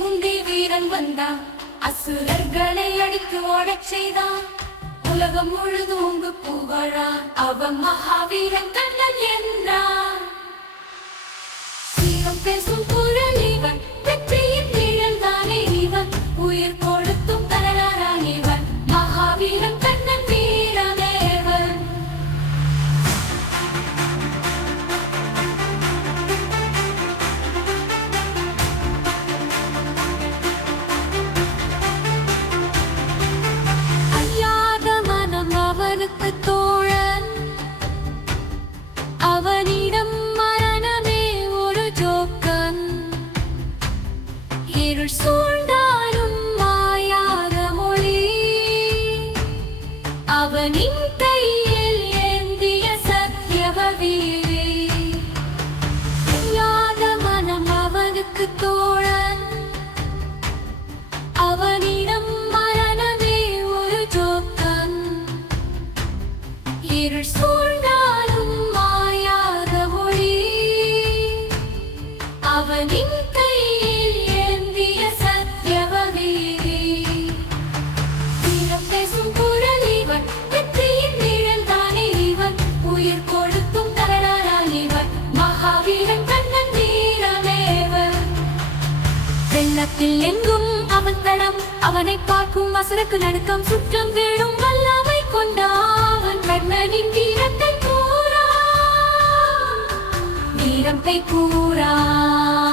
முந்தி வீரன் வந்தான், அசுரர்களை அடித்து ஓடச் செய்தான். உலகம் முழுதும் புகழான், அவன் மகாவீரன் கண்ணன் என்றான். வீரம் பேசும் குரல் இவன், வெற்றியின் நிழல் தானே இவன், உயிர் கொடுத்தும் தரலான் இவன், மகாவீரன் கண்ணன் வீரதேவன். அழியாத மனம் அவனுக்கு தோழன், அவனிடம் மரணமே ஒரு ஜோக்கன். இருள் சூழ்ந்தாலும் மாயாத மொழி, அவனின் கையில் ஏந்திய சத்தியவீரி. அழியாத மனம் அவனுக்கு தோழன், அவனிடம் மரணமே ஒரு ஜோக்கன். இருள் சூழ்ந்தாலும் மாயாத மொழி, அவனின் கையில் ஏந்திய சத்தியவீரி. வீரம் பேசும் குரல் இவன், வெற்றியின் நிழல் தானே இவன், உயிர் கொடுத்தும் தரலான் இவன், மகாவீரன் கண்ணன் வீரதேவன். வெள்ளத்தில் எங்கும் அவன் தடம், அவனை பார்க்கும் அசுரக்கு நடுக்கம், சுற்றம் வீழும் வல்லமை கொண்டான். கண்ணனின் வீரத்தை கூறான், வீரத்தை கூறான்.